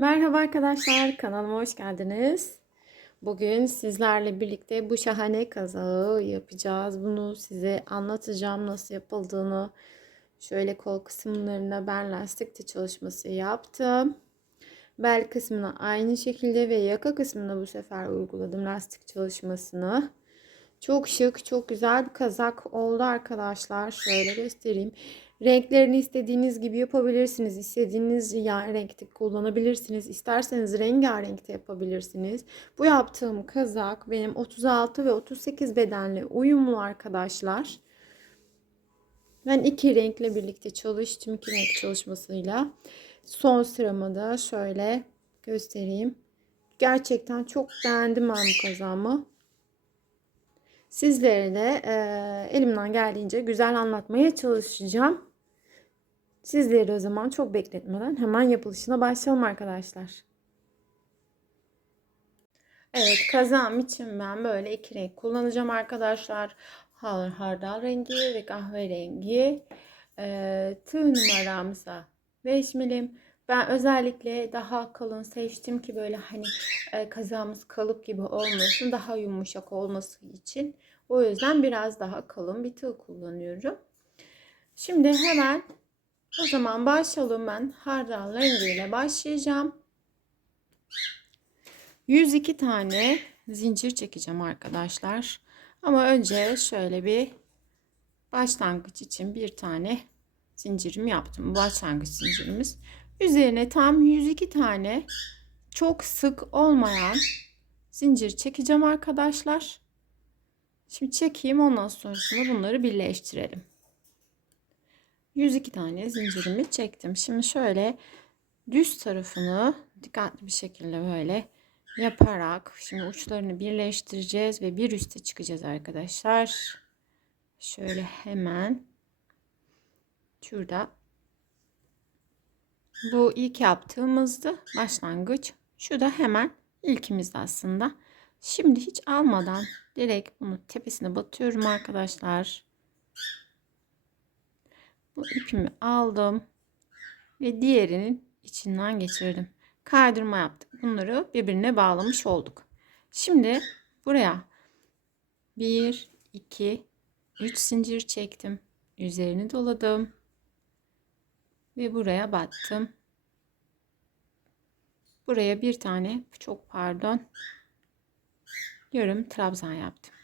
Merhaba arkadaşlar, kanalıma hoş geldiniz. Bugün sizlerle birlikte bu şahane kazağı yapacağız. Bunu size anlatacağım nasıl yapıldığını. Şöyle kol kısımlarına ben lastikte çalışması yaptım. Bel kısmına aynı şekilde ve yaka kısmına bu sefer uyguladım lastik çalışmasını. Çok şık, çok güzel bir kazak oldu arkadaşlar. Şöyle göstereyim. Renklerini istediğiniz gibi yapabilirsiniz. İstediğiniz renkte kullanabilirsiniz. İsterseniz rengarenkte yapabilirsiniz. Bu yaptığım kazak benim 36 ve 38 bedenle uyumlu arkadaşlar. Ben iki renkle birlikte çalıştım. iki renk çalışmasıyla. Son sıramı da şöyle göstereyim. Gerçekten çok beğendim ben bu kazağımı. Sizlere de e, elimden geldiğince güzel anlatmaya çalışacağım. Sizleri o zaman çok bekletmeden hemen yapılışına başlayalım arkadaşlar. Evet kazağım için ben böyle iki renk kullanacağım arkadaşlar. Hardal rengi ve kahverengi. E, tığ numaramsa 5 milim. Ben özellikle daha kalın seçtim ki böyle hani e, kazağımız kalıp gibi olmasın. Daha yumuşak olması için. O yüzden biraz daha kalın bir tığ kullanıyorum. Şimdi hemen o zaman başlayalım ben hardal rengiyle başlayacağım. 102 tane zincir çekeceğim arkadaşlar. Ama önce şöyle bir başlangıç için bir tane zincirimi yaptım. Başlangıç zincirimiz. Üzerine tam 102 tane çok sık olmayan zincir çekeceğim arkadaşlar. Şimdi çekeyim ondan sonrasında bunları birleştirelim. 102 tane zincirimi çektim. Şimdi şöyle düz tarafını dikkatli bir şekilde böyle yaparak şimdi uçlarını birleştireceğiz ve bir üste çıkacağız arkadaşlar. Şöyle hemen şurada bu ilk yaptığımızdı başlangıç. Şu da hemen ilkimizdi aslında. Şimdi hiç almadan direkt bunu tepesine batıyorum arkadaşlar. Bu ipimi aldım ve diğerinin içinden geçirdim. Kaydırma yaptık. Bunları birbirine bağlamış olduk. Şimdi buraya 1 2 3 zincir çektim. Üzerini doladım. Ve buraya battım. Buraya bir tane çok pardon yarım trabzan yaptım.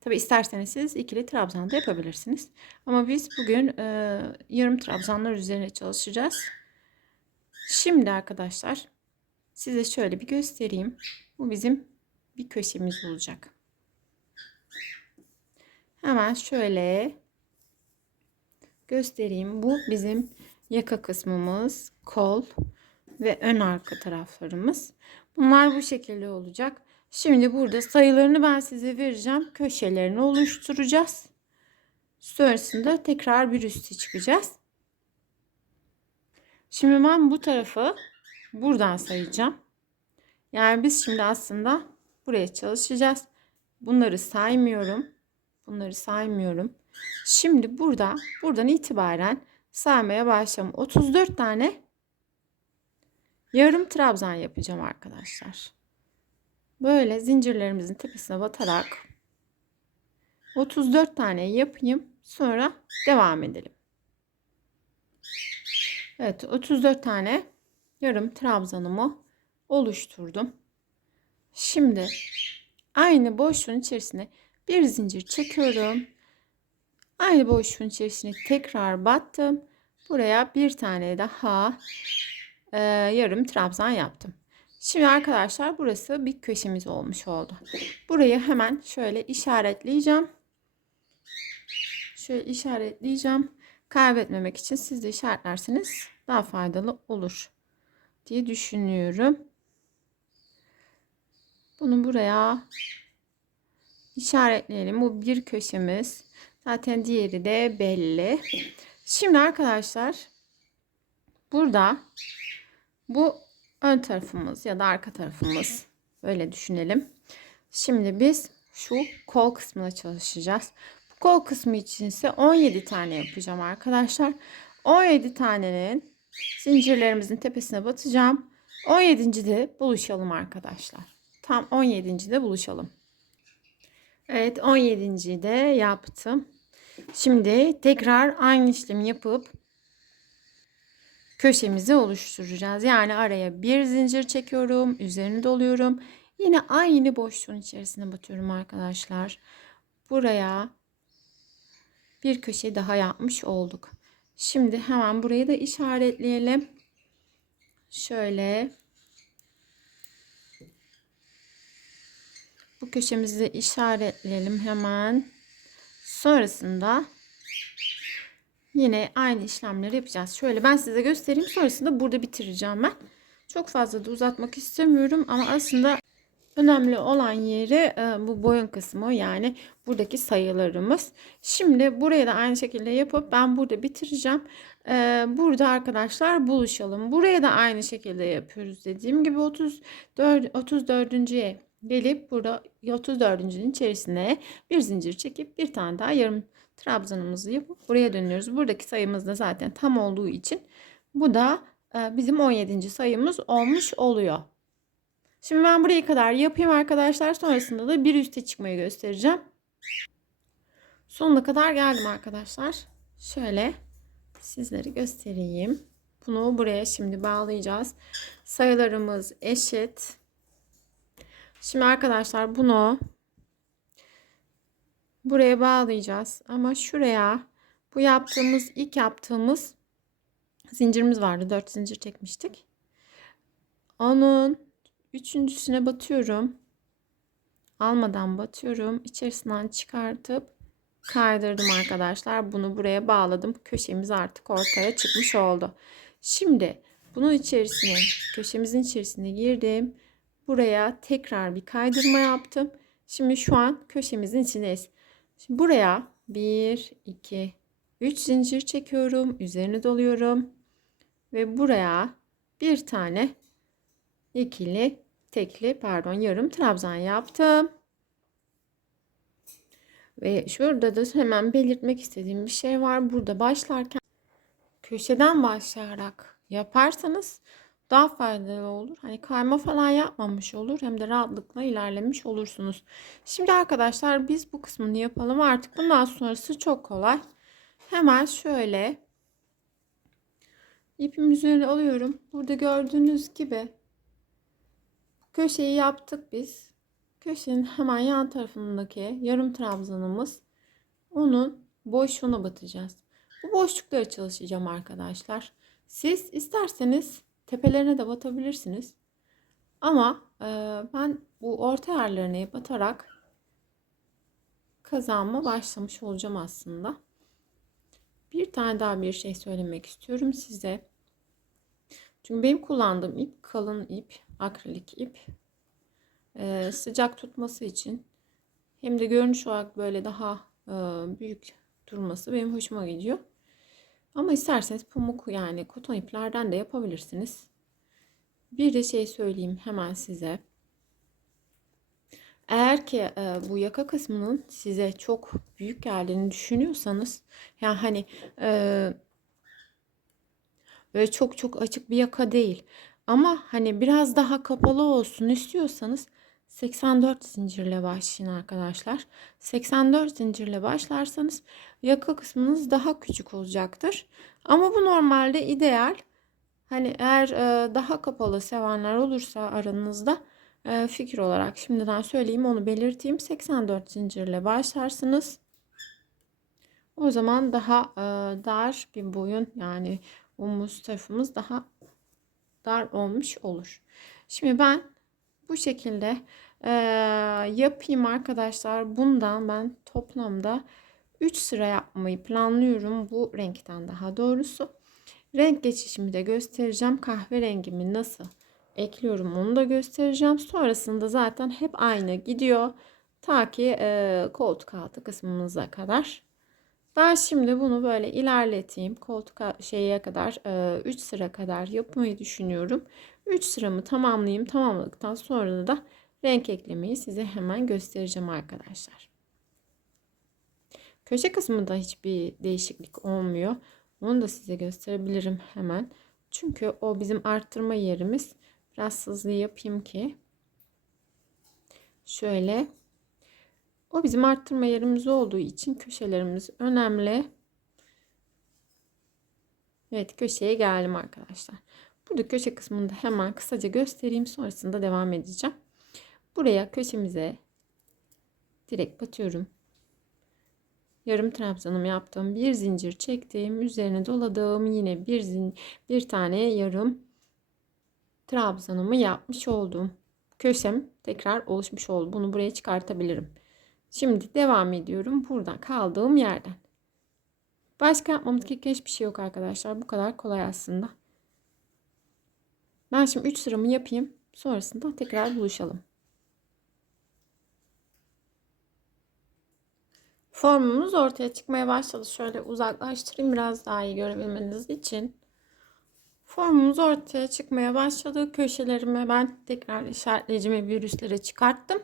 Tabi isterseniz siz ikili trabzan da yapabilirsiniz. Ama biz bugün e, yarım trabzanlar üzerine çalışacağız. Şimdi arkadaşlar size şöyle bir göstereyim. Bu bizim bir köşemiz olacak. Hemen şöyle göstereyim. Bu bizim yaka kısmımız, kol ve ön arka taraflarımız. Bunlar bu şekilde olacak. Şimdi burada sayılarını ben size vereceğim. Köşelerini oluşturacağız. Sonrasında tekrar bir üste çıkacağız. Şimdi ben bu tarafı buradan sayacağım. Yani biz şimdi aslında buraya çalışacağız. Bunları saymıyorum. Bunları saymıyorum. Şimdi burada buradan itibaren saymaya başlayalım. 34 tane yarım trabzan yapacağım arkadaşlar. Böyle zincirlerimizin tepesine batarak 34 tane yapayım. Sonra devam edelim. Evet 34 tane yarım trabzanımı oluşturdum. Şimdi aynı boşluğun içerisine bir zincir çekiyorum. Aynı boşluğun içerisine tekrar battım. Buraya bir tane daha e, yarım trabzan yaptım. Şimdi arkadaşlar burası bir köşemiz olmuş oldu. Burayı hemen şöyle işaretleyeceğim. Şöyle işaretleyeceğim. Kaybetmemek için siz de işaretlerseniz daha faydalı olur diye düşünüyorum. Bunu buraya işaretleyelim. Bu bir köşemiz. Zaten diğeri de belli. Şimdi arkadaşlar burada bu ön tarafımız ya da arka tarafımız böyle düşünelim. Şimdi biz şu kol kısmına çalışacağız. Bu kol kısmı için ise 17 tane yapacağım arkadaşlar. 17 tanenin zincirlerimizin tepesine batacağım. 17.de buluşalım arkadaşlar. Tam 17.de buluşalım. Evet 17.de yaptım. Şimdi tekrar aynı işlemi yapıp köşemizi oluşturacağız. Yani araya bir zincir çekiyorum. Üzerini doluyorum. Yine aynı boşluğun içerisine batıyorum arkadaşlar. Buraya bir köşe daha yapmış olduk. Şimdi hemen burayı da işaretleyelim. Şöyle bu köşemizi işaretleyelim hemen. Sonrasında yine aynı işlemleri yapacağız. Şöyle ben size göstereyim. Sonrasında burada bitireceğim ben. Çok fazla da uzatmak istemiyorum ama aslında önemli olan yeri e, bu boyun kısmı yani buradaki sayılarımız. Şimdi buraya da aynı şekilde yapıp ben burada bitireceğim. E, burada arkadaşlar buluşalım. Buraya da aynı şekilde yapıyoruz. Dediğim gibi 34 34.ye gelip burada 34.'ün içerisine bir zincir çekip bir tane daha yarım trabzanımızı yapıp buraya dönüyoruz. Buradaki sayımız da zaten tam olduğu için bu da e, bizim 17. sayımız olmuş oluyor. Şimdi ben buraya kadar yapayım arkadaşlar. Sonrasında da bir üste çıkmayı göstereceğim. Sonuna kadar geldim arkadaşlar. Şöyle sizlere göstereyim. Bunu buraya şimdi bağlayacağız. Sayılarımız eşit. Şimdi arkadaşlar bunu buraya bağlayacağız. Ama şuraya bu yaptığımız ilk yaptığımız zincirimiz vardı. 4 zincir çekmiştik. Onun üçüncüsüne batıyorum. Almadan batıyorum. İçerisinden çıkartıp kaydırdım arkadaşlar. Bunu buraya bağladım. Köşemiz artık ortaya çıkmış oldu. Şimdi bunun içerisine köşemizin içerisine girdim. Buraya tekrar bir kaydırma yaptım. Şimdi şu an köşemizin içindeyiz. Şimdi buraya 1, 2, 3 zincir çekiyorum. Üzerine doluyorum. Ve buraya bir tane ikili, tekli, pardon yarım trabzan yaptım. Ve şurada da hemen belirtmek istediğim bir şey var. Burada başlarken köşeden başlayarak yaparsanız daha faydalı olur. Hani kayma falan yapmamış olur. Hem de rahatlıkla ilerlemiş olursunuz. Şimdi arkadaşlar biz bu kısmını yapalım. Artık bundan sonrası çok kolay. Hemen şöyle ipim üzerine alıyorum. Burada gördüğünüz gibi köşeyi yaptık biz. Köşenin hemen yan tarafındaki yarım trabzanımız onun boşluğuna batacağız. Bu boşlukları çalışacağım arkadaşlar. Siz isterseniz tepelerine de batabilirsiniz. Ama e, ben bu orta yerlerine batarak kazanma başlamış olacağım aslında. Bir tane daha bir şey söylemek istiyorum size. Çünkü benim kullandığım ip kalın ip, akrilik ip. E, sıcak tutması için hem de görünüş olarak böyle daha e, büyük durması benim hoşuma gidiyor. Ama isterseniz pamuk yani koton iplerden de yapabilirsiniz. Bir de şey söyleyeyim hemen size. Eğer ki e, bu yaka kısmının size çok büyük geldiğini düşünüyorsanız yani hani e, böyle çok çok açık bir yaka değil ama hani biraz daha kapalı olsun istiyorsanız 84 zincirle başlayın arkadaşlar. 84 zincirle başlarsanız yaka kısmınız daha küçük olacaktır. Ama bu normalde ideal. Hani eğer e, daha kapalı sevenler olursa aranızda e, fikir olarak şimdiden söyleyeyim onu belirteyim. 84 zincirle başlarsınız. O zaman daha e, dar bir boyun yani omuz tarafımız daha dar olmuş olur. Şimdi ben bu şekilde e, yapayım arkadaşlar. Bundan ben toplamda 3 sıra yapmayı planlıyorum. Bu renkten daha doğrusu. Renk geçişimi de göstereceğim. Kahverengimi nasıl ekliyorum onu da göstereceğim. Sonrasında zaten hep aynı gidiyor. Ta ki e, koltuk altı kısmımıza kadar. Ben şimdi bunu böyle ilerleteyim. Koltuk şeye kadar 3 e, sıra kadar yapmayı düşünüyorum. 3 sıramı tamamlayayım. Tamamladıktan sonra da renk eklemeyi size hemen göstereceğim arkadaşlar. Köşe kısmında hiçbir değişiklik olmuyor. Onu da size gösterebilirim hemen. Çünkü o bizim arttırma yerimiz. Biraz hızlı yapayım ki. Şöyle. O bizim arttırma yerimiz olduğu için köşelerimiz önemli. Evet köşeye geldim arkadaşlar. Burada köşe kısmında hemen kısaca göstereyim. Sonrasında devam edeceğim. Buraya köşemize direkt batıyorum. Yarım trabzanım yaptım. Bir zincir çektim. Üzerine doladım. Yine bir zin bir tane yarım trabzanımı yapmış oldum. Köşem tekrar oluşmuş oldu. Bunu buraya çıkartabilirim. Şimdi devam ediyorum. Buradan kaldığım yerden. Başka yapmamız gereken hiçbir şey yok arkadaşlar. Bu kadar kolay aslında. Ben şimdi 3 sıramı yapayım. Sonrasında tekrar buluşalım. Formumuz ortaya çıkmaya başladı. Şöyle uzaklaştırayım biraz daha iyi görebilmeniz için. Formumuz ortaya çıkmaya başladı. Köşelerimi ben tekrar işaretleyicimi virüslere çıkarttım.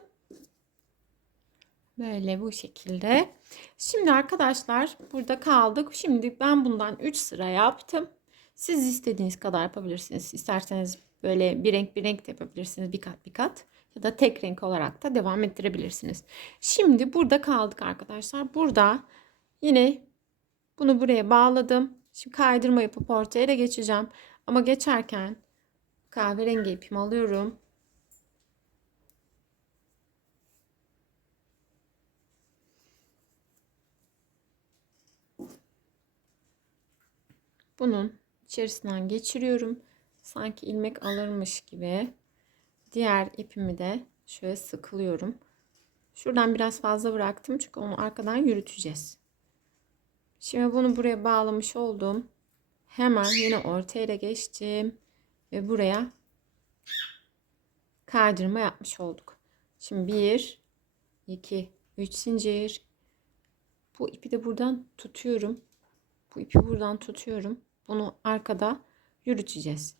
Böyle bu şekilde. Şimdi arkadaşlar burada kaldık. Şimdi ben bundan 3 sıra yaptım. Siz istediğiniz kadar yapabilirsiniz. İsterseniz böyle bir renk bir renk de yapabilirsiniz. Bir kat bir kat. Ya da tek renk olarak da devam ettirebilirsiniz. Şimdi burada kaldık arkadaşlar. Burada yine bunu buraya bağladım. Şimdi kaydırma yapıp ortaya da geçeceğim. Ama geçerken kahverengi ipimi alıyorum. Bunun içerisinden geçiriyorum. Sanki ilmek alırmış gibi. Diğer ipimi de şöyle sıkılıyorum. Şuradan biraz fazla bıraktım çünkü onu arkadan yürüteceğiz. Şimdi bunu buraya bağlamış oldum. Hemen yine ortaya geçtim ve buraya kaydırma yapmış olduk. Şimdi 1 2 3 zincir. Bu ipi de buradan tutuyorum. Bu ipi buradan tutuyorum. Bunu arkada yürüteceğiz.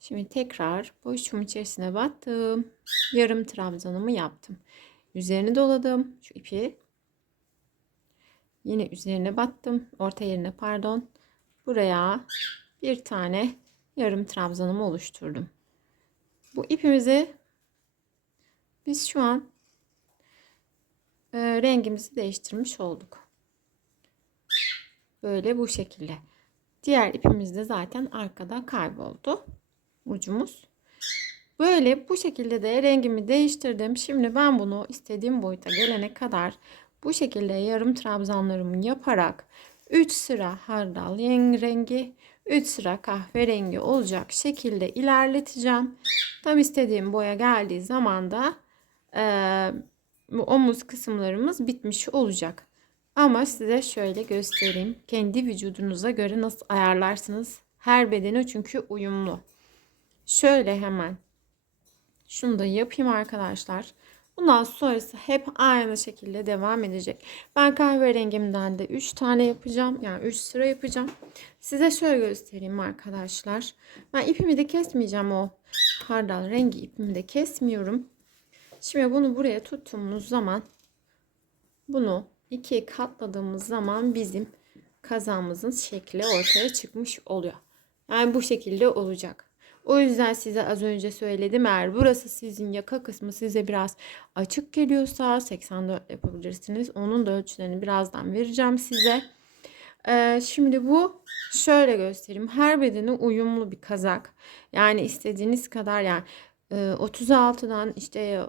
Şimdi tekrar boşluğum içerisine battım. Yarım trabzanımı yaptım. Üzerine doladım şu ipi. Yine üzerine battım. Orta yerine pardon. Buraya bir tane yarım trabzanımı oluşturdum. Bu ipimizi biz şu an e, rengimizi değiştirmiş olduk. Böyle bu şekilde. Diğer ipimiz de zaten arkada kayboldu. Ucumuz. Böyle bu şekilde de rengimi değiştirdim. Şimdi ben bunu istediğim boyuta gelene kadar bu şekilde yarım trabzanlarımı yaparak 3 sıra hardal rengi 3 sıra kahverengi olacak şekilde ilerleteceğim. Tam istediğim boya geldiği zaman da e, omuz kısımlarımız bitmiş olacak. Ama size şöyle göstereyim. Kendi vücudunuza göre nasıl ayarlarsınız. Her bedeni çünkü uyumlu. Şöyle hemen şunu da yapayım arkadaşlar. Bundan sonrası hep aynı şekilde devam edecek. Ben kahverengimden de 3 tane yapacağım. Yani 3 sıra yapacağım. Size şöyle göstereyim arkadaşlar. Ben ipimi de kesmeyeceğim o hardal rengi ipimi de kesmiyorum. Şimdi bunu buraya tuttuğumuz zaman bunu ikiye katladığımız zaman bizim kazamızın şekli ortaya çıkmış oluyor. Yani bu şekilde olacak. O yüzden size az önce söyledim eğer burası sizin yaka kısmı size biraz açık geliyorsa 84 yapabilirsiniz. Onun da ölçülerini birazdan vereceğim size. Ee, şimdi bu şöyle göstereyim. Her bedene uyumlu bir kazak. Yani istediğiniz kadar yani 36'dan işte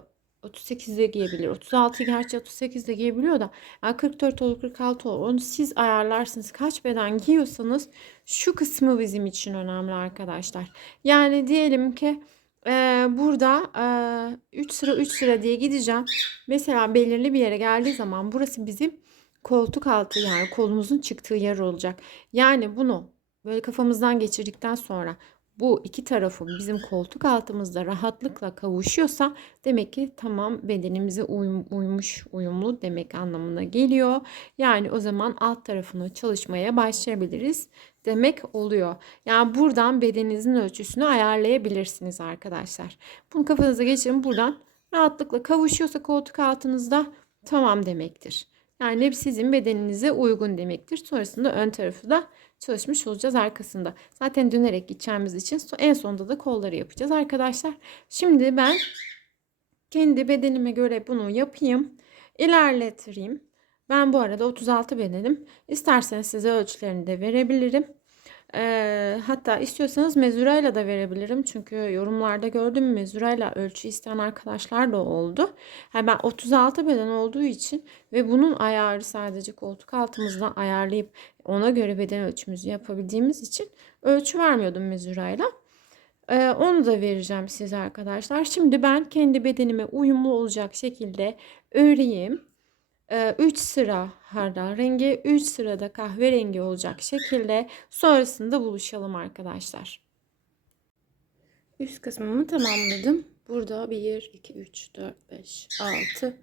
38'de giyebilir. 36 gerçi 38 de giyebiliyor da yani 44 olur 46 olur. Onu siz ayarlarsınız. Kaç beden giyiyorsanız şu kısmı bizim için önemli arkadaşlar. Yani diyelim ki e, burada 3 e, sıra 3 sıra diye gideceğim. Mesela belirli bir yere geldiği zaman burası bizim koltuk altı yani kolumuzun çıktığı yer olacak. Yani bunu böyle kafamızdan geçirdikten sonra bu iki tarafı bizim koltuk altımızda rahatlıkla kavuşuyorsa demek ki tamam bedenimize uyum, uymuş, uyumlu demek anlamına geliyor. Yani o zaman alt tarafını çalışmaya başlayabiliriz demek oluyor. Yani buradan bedeninizin ölçüsünü ayarlayabilirsiniz arkadaşlar. Bunu kafanıza geçirin buradan rahatlıkla kavuşuyorsa koltuk altınızda tamam demektir. Yani sizin bedeninize uygun demektir. Sonrasında ön tarafı da çalışmış olacağız arkasında. Zaten dönerek gideceğimiz için en sonunda da kolları yapacağız arkadaşlar. Şimdi ben kendi bedenime göre bunu yapayım. ilerletireyim. Ben bu arada 36 bedenim. İsterseniz size ölçülerini de verebilirim. Ee, hatta istiyorsanız mezurayla da verebilirim. Çünkü yorumlarda gördüm mezurayla ölçü isteyen arkadaşlar da oldu. Yani ben 36 beden olduğu için ve bunun ayarı sadece koltuk altımızdan ayarlayıp ona göre beden ölçümüzü yapabildiğimiz için ölçü vermiyordum mezurayla. Ee, onu da vereceğim size arkadaşlar. Şimdi ben kendi bedenime uyumlu olacak şekilde öreyim. 3 sıra hardal rengi, 3 sırada kahverengi olacak şekilde sonrasında buluşalım arkadaşlar. Üst kısmımı tamamladım. Burada 1, 2, 3, 4, 5, 6,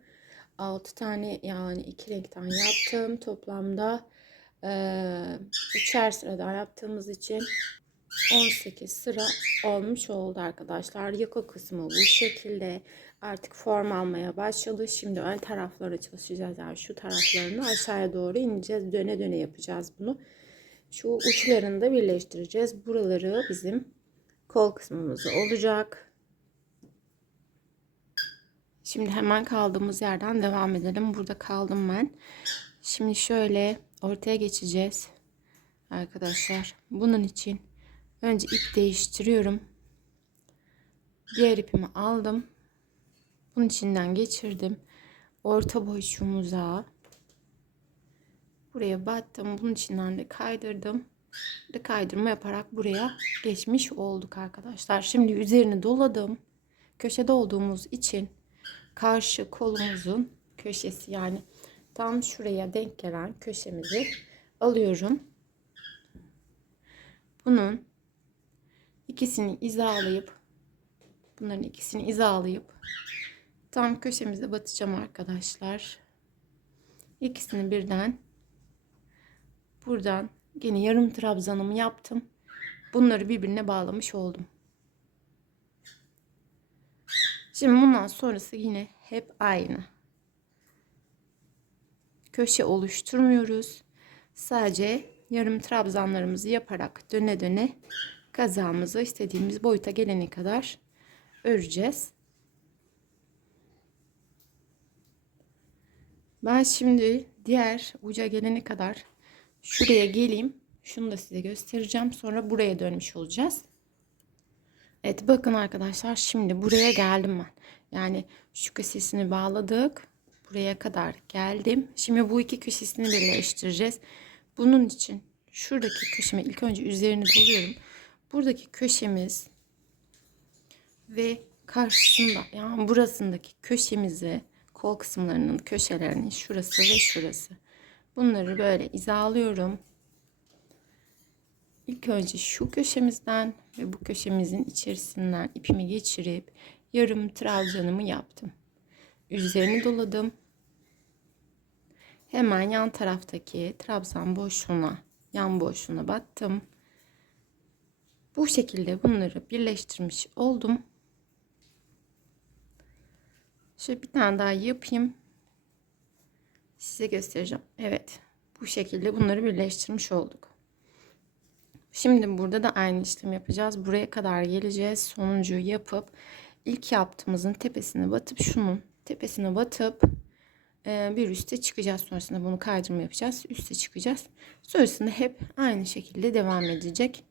6 tane yani 2 renkten yaptım. Toplamda e, üçer sıradan yaptığımız için 18 sıra olmuş oldu arkadaşlar. Yaka kısmı bu şekilde artık form almaya başladı. Şimdi ön taraflara çalışacağız. Yani şu taraflarını aşağıya doğru ineceğiz. Döne döne yapacağız bunu. Şu uçlarını da birleştireceğiz. Buraları bizim kol kısmımız olacak. Şimdi hemen kaldığımız yerden devam edelim. Burada kaldım ben. Şimdi şöyle ortaya geçeceğiz. Arkadaşlar bunun için önce ip değiştiriyorum. Diğer ipimi aldım. Bunun içinden geçirdim. Orta boy şu muzağı. Buraya battım. Bunun içinden de kaydırdım. De kaydırma yaparak buraya geçmiş olduk arkadaşlar. Şimdi üzerini doladım. Köşede olduğumuz için karşı kolumuzun köşesi yani tam şuraya denk gelen köşemizi alıyorum. Bunun ikisini izalayıp bunların ikisini izalayıp tam köşemize batacağım arkadaşlar. İkisini birden buradan yine yarım trabzanımı yaptım. Bunları birbirine bağlamış oldum. Şimdi bundan sonrası yine hep aynı. Köşe oluşturmuyoruz. Sadece yarım trabzanlarımızı yaparak döne döne kazağımızı istediğimiz boyuta gelene kadar öreceğiz. Ben şimdi diğer uca gelene kadar şuraya geleyim. Şunu da size göstereceğim. Sonra buraya dönmüş olacağız. Evet bakın arkadaşlar şimdi buraya geldim ben. Yani şu köşesini bağladık. Buraya kadar geldim. Şimdi bu iki köşesini birleştireceğiz. Bunun için şuradaki köşeme ilk önce üzerini doluyorum. Buradaki köşemiz ve karşısında yani burasındaki köşemizi kol kısımlarının köşelerinin şurası ve şurası. Bunları böyle izalıyorum. İlk önce şu köşemizden ve bu köşemizin içerisinden ipimi geçirip yarım trabzanımı yaptım. Üzerini doladım. Hemen yan taraftaki trabzan boşluğuna, yan boşluğuna battım. Bu şekilde bunları birleştirmiş oldum. Şöyle bir tane daha yapayım. Size göstereceğim. Evet. Bu şekilde bunları birleştirmiş olduk. Şimdi burada da aynı işlem yapacağız. Buraya kadar geleceğiz. Sonuncuyu yapıp ilk yaptığımızın tepesine batıp şunun tepesine batıp e, bir üste çıkacağız. Sonrasında bunu kaydırma yapacağız. Üste çıkacağız. Sonrasında hep aynı şekilde devam edecek.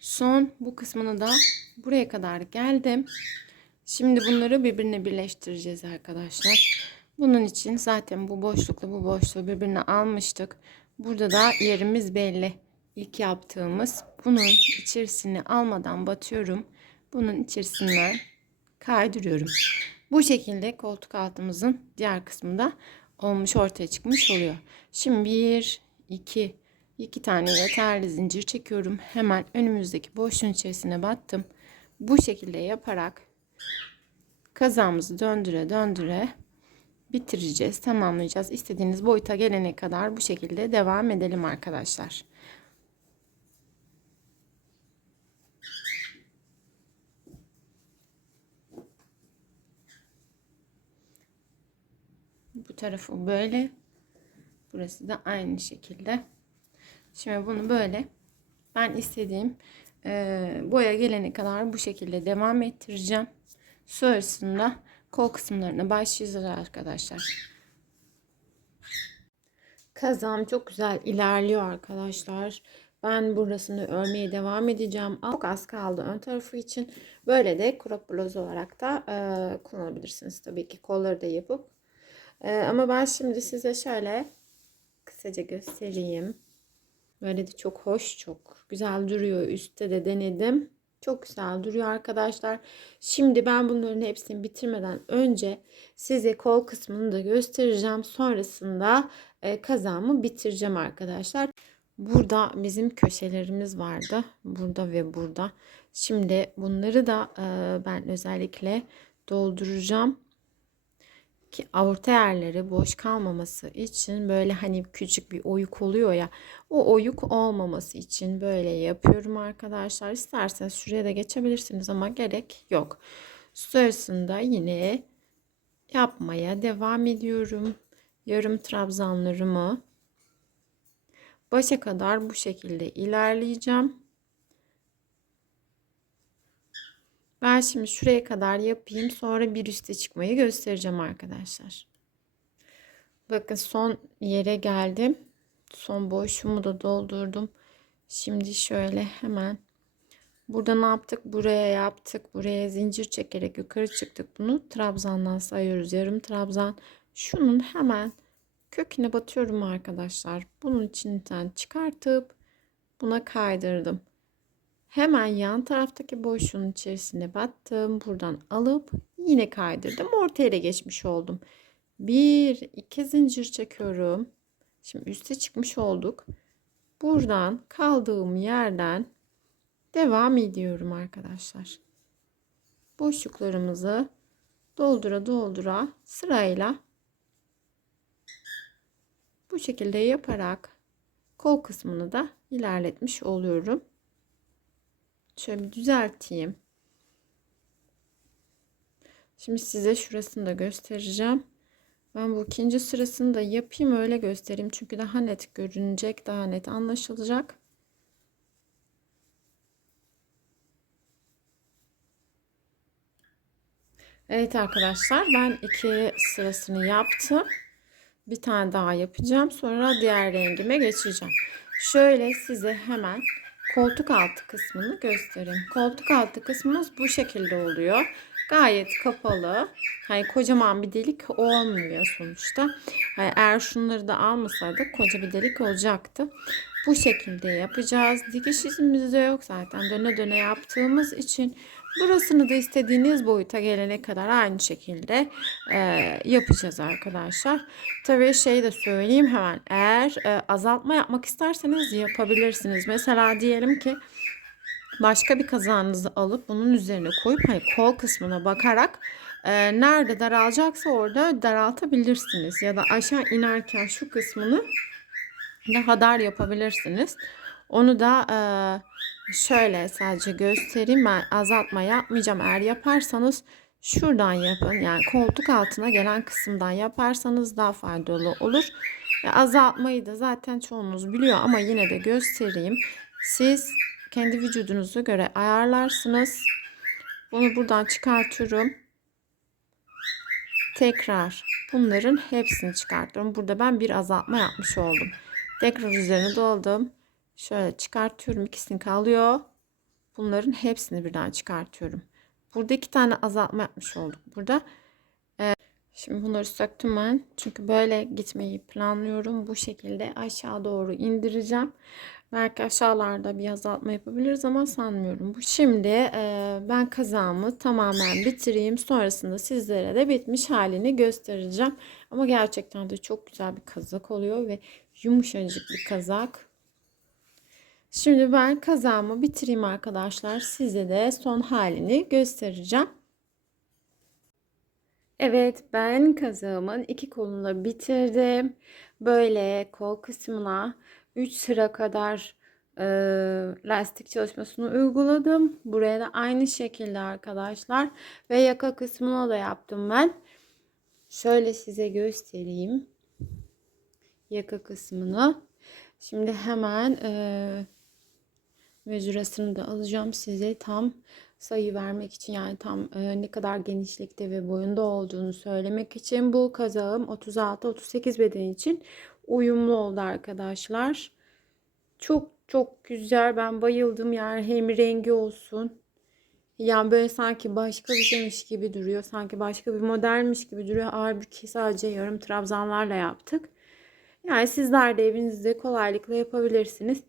Son bu kısmını da buraya kadar geldim. Şimdi bunları birbirine birleştireceğiz arkadaşlar. Bunun için zaten bu boşlukla bu boşluğu birbirine almıştık. Burada da yerimiz belli. İlk yaptığımız bunun içerisini almadan batıyorum. Bunun içerisinden kaydırıyorum. Bu şekilde koltuk altımızın diğer kısmında olmuş ortaya çıkmış oluyor. Şimdi bir, iki, iki tane yeterli zincir çekiyorum. Hemen önümüzdeki boşluğun içerisine battım. Bu şekilde yaparak kazamızı döndüre döndüre bitireceğiz, tamamlayacağız. İstediğiniz boyuta gelene kadar bu şekilde devam edelim arkadaşlar. Bu tarafı böyle. Burası da aynı şekilde. Şimdi bunu böyle ben istediğim e, boya gelene kadar bu şekilde devam ettireceğim. Sonrasında kol kısımlarına başlayacağız arkadaşlar. Kazam çok güzel ilerliyor arkadaşlar. Ben burasını örmeye devam edeceğim. Çok az kaldı ön tarafı için. Böyle de crop blouse olarak da e, kullanabilirsiniz. Tabii ki kolları da yapıp. E, ama ben şimdi size şöyle kısaca göstereyim. Böyle de çok hoş, çok güzel duruyor. Üstte de denedim. Çok güzel duruyor arkadaşlar. Şimdi ben bunların hepsini bitirmeden önce size kol kısmını da göstereceğim. Sonrasında e, kazağımı bitireceğim arkadaşlar. Burada bizim köşelerimiz vardı. Burada ve burada. Şimdi bunları da e, ben özellikle dolduracağım ki orta yerleri boş kalmaması için böyle hani küçük bir oyuk oluyor ya o oyuk olmaması için böyle yapıyorum arkadaşlar. İsterseniz şuraya da geçebilirsiniz ama gerek yok. Sonrasında yine yapmaya devam ediyorum. Yarım trabzanlarımı başa kadar bu şekilde ilerleyeceğim. Ben şimdi şuraya kadar yapayım. Sonra bir üste çıkmayı göstereceğim arkadaşlar. Bakın son yere geldim. Son boşluğumu da doldurdum. Şimdi şöyle hemen burada ne yaptık? Buraya yaptık. Buraya zincir çekerek yukarı çıktık. Bunu trabzandan sayıyoruz. Yarım trabzan. Şunun hemen köküne batıyorum arkadaşlar. Bunun içinden çıkartıp buna kaydırdım. Hemen yan taraftaki boşluğun içerisine battım. Buradan alıp yine kaydırdım. Ortaya da geçmiş oldum. Bir, iki zincir çekiyorum. Şimdi üste çıkmış olduk. Buradan kaldığım yerden devam ediyorum arkadaşlar. Boşluklarımızı doldura doldura sırayla bu şekilde yaparak kol kısmını da ilerletmiş oluyorum. Şöyle bir düzelteyim. Şimdi size şurasını da göstereceğim. Ben bu ikinci sırasını da yapayım öyle göstereyim. Çünkü daha net görünecek, daha net anlaşılacak. Evet arkadaşlar ben iki sırasını yaptım. Bir tane daha yapacağım. Sonra diğer rengime geçeceğim. Şöyle size hemen koltuk altı kısmını göstereyim. Koltuk altı kısmımız bu şekilde oluyor. Gayet kapalı. Hani kocaman bir delik olmuyor sonuçta. Hani eğer şunları da almasaydık koca bir delik olacaktı. Bu şekilde yapacağız. Dikiş izimiz de yok zaten. Döne döne yaptığımız için burasını da istediğiniz boyuta gelene kadar aynı şekilde e, yapacağız arkadaşlar. Tabii şey de söyleyeyim hemen. Eğer e, azaltma yapmak isterseniz yapabilirsiniz. Mesela diyelim ki başka bir kazağınızı alıp bunun üzerine koyup hani kol kısmına bakarak e, nerede daralacaksa orada daraltabilirsiniz. Ya da aşağı inerken şu kısmını daha dar yapabilirsiniz. Onu da e, şöyle sadece göstereyim. Ben azaltma yapmayacağım. Eğer yaparsanız şuradan yapın. Yani koltuk altına gelen kısımdan yaparsanız daha faydalı olur. E, azaltmayı da zaten çoğunuz biliyor ama yine de göstereyim. Siz kendi vücudunuza göre ayarlarsınız. Bunu buradan çıkartıyorum. Tekrar bunların hepsini çıkartıyorum. Burada ben bir azaltma yapmış oldum. Tekrar üzerine doldum. Şöyle çıkartıyorum. ikisini kalıyor. Bunların hepsini birden çıkartıyorum. Burada iki tane azaltma yapmış olduk. Burada e, şimdi bunları söktüm ben. Çünkü böyle gitmeyi planlıyorum. Bu şekilde aşağı doğru indireceğim. Belki aşağılarda bir azaltma yapabiliriz ama sanmıyorum. Şimdi e, ben kazağımı tamamen bitireyim. Sonrasında sizlere de bitmiş halini göstereceğim. Ama gerçekten de çok güzel bir kazak oluyor ve yumuşacık bir kazak. Şimdi ben kazağımı bitireyim arkadaşlar. Size de son halini göstereceğim. Evet ben kazağımın iki kolunu bitirdim. Böyle kol kısmına 3 sıra kadar e, lastik çalışmasını uyguladım. Buraya da aynı şekilde arkadaşlar. Ve yaka kısmına da yaptım ben. Şöyle size göstereyim. Yaka kısmını. Şimdi hemen e, mezurasını da alacağım size tam sayı vermek için yani tam e, ne kadar genişlikte ve boyunda olduğunu söylemek için bu kazağım 36-38 beden için uyumlu oldu arkadaşlar. Çok çok güzel ben bayıldım yani hem rengi olsun yani böyle sanki başka bir şeymiş gibi duruyor. Sanki başka bir modelmiş gibi duruyor. Halbuki sadece yarım trabzanlarla yaptık. Yani sizler de evinizde kolaylıkla yapabilirsiniz.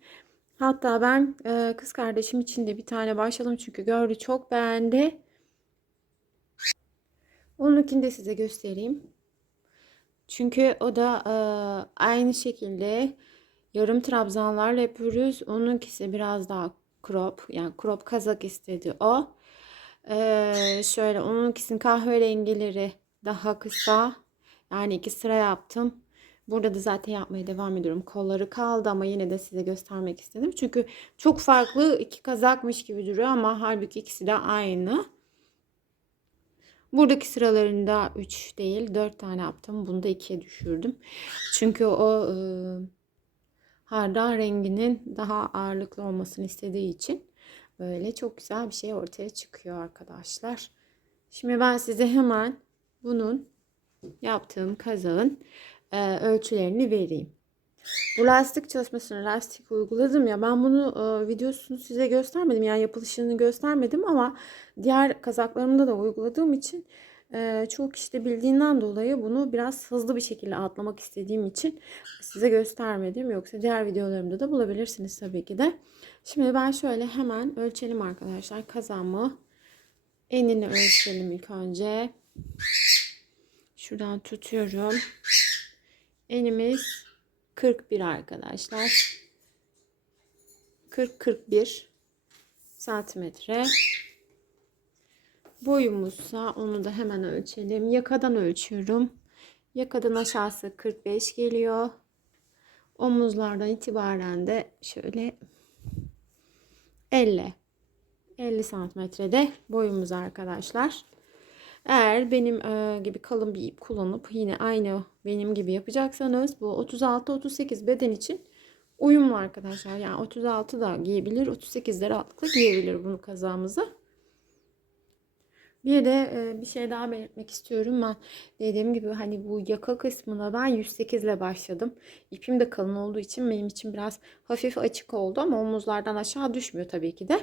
Hatta ben e, kız kardeşim için de bir tane başladım çünkü gördü çok beğendi. Onunkini de size göstereyim. Çünkü o da e, aynı şekilde yarım trabzanlarla yapıyoruz. Onunkisi biraz daha crop yani crop kazak istedi o. Ee, şöyle onunkisinin kahverengileri daha kısa. Yani iki sıra yaptım. Burada da zaten yapmaya devam ediyorum. Kolları kaldı ama yine de size göstermek istedim. Çünkü çok farklı iki kazakmış gibi duruyor ama halbuki ikisi de aynı. Buradaki sıralarında 3 değil 4 tane yaptım. Bunu da 2'ye düşürdüm. Çünkü o e, hardal renginin daha ağırlıklı olmasını istediği için böyle çok güzel bir şey ortaya çıkıyor arkadaşlar. Şimdi ben size hemen bunun yaptığım kazağın e, ölçülerini vereyim. Bu lastik çalışmasını lastik uyguladım ya ben bunu e, videosunu size göstermedim yani yapılışını göstermedim ama diğer kazaklarımda da uyguladığım için e, çok kişi bildiğinden dolayı bunu biraz hızlı bir şekilde atlamak istediğim için size göstermedim. Yoksa diğer videolarımda da bulabilirsiniz tabii ki de. Şimdi ben şöyle hemen ölçelim arkadaşlar. Kazamı enini ölçelim ilk önce. Şuradan tutuyorum. Enimiz 41 arkadaşlar. 40-41 santimetre. Boyumuzsa onu da hemen ölçelim. Yakadan ölçüyorum. Yakadan aşağısı 45 geliyor. Omuzlardan itibaren de şöyle 50. 50 santimetrede boyumuz arkadaşlar. Eğer benim e, gibi kalın bir ip kullanıp yine aynı benim gibi yapacaksanız bu 36-38 beden için uyumlu arkadaşlar. Yani 36 da giyebilir, 38 de rahatlıkla giyebilir bunu kazağımızı. Bir de bir şey daha belirtmek istiyorum. Ben dediğim gibi hani bu yaka kısmına ben 108 ile başladım. İpim de kalın olduğu için benim için biraz hafif açık oldu ama omuzlardan aşağı düşmüyor tabii ki de.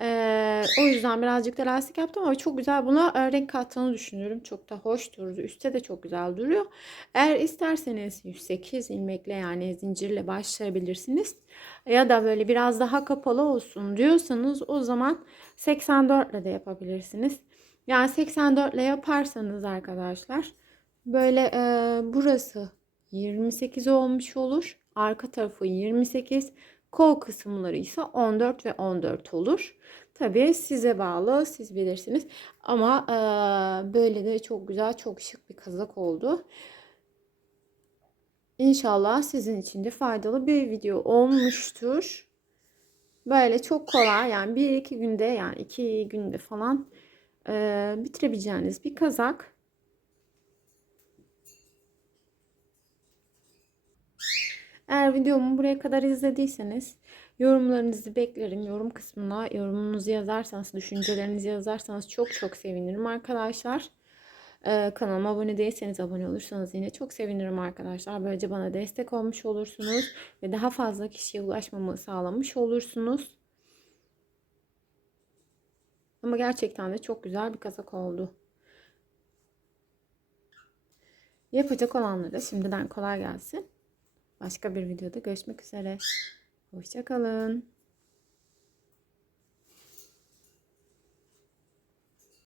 Ee, o yüzden birazcık da lastik yaptım ama çok güzel buna renk kattığını düşünüyorum. Çok da hoş durdu. Üstte de çok güzel duruyor. Eğer isterseniz 108 ilmekle yani zincirle başlayabilirsiniz. Ya da böyle biraz daha kapalı olsun diyorsanız o zaman 84 ile de yapabilirsiniz. Yani 84 ile yaparsanız arkadaşlar böyle e, burası 28 olmuş olur. Arka tarafı 28. Kol kısımları ise 14 ve 14 olur. Tabii size bağlı siz bilirsiniz. Ama e, böyle de çok güzel çok şık bir kazak oldu. İnşallah sizin için de faydalı bir video olmuştur. Böyle çok kolay yani bir iki günde yani iki günde falan e, bitirebileceğiniz bir kazak. Eğer videomu buraya kadar izlediyseniz yorumlarınızı beklerim. Yorum kısmına yorumunuzu yazarsanız, düşüncelerinizi yazarsanız çok çok sevinirim arkadaşlar. Ee, kanalıma abone değilseniz abone olursanız yine çok sevinirim arkadaşlar. Böylece bana destek olmuş olursunuz ve daha fazla kişiye ulaşmamı sağlamış olursunuz. Ama gerçekten de çok güzel bir kazak oldu. Yapacak olanlara şimdiden kolay gelsin. Başka bir videoda görüşmek üzere. Hoşçakalın.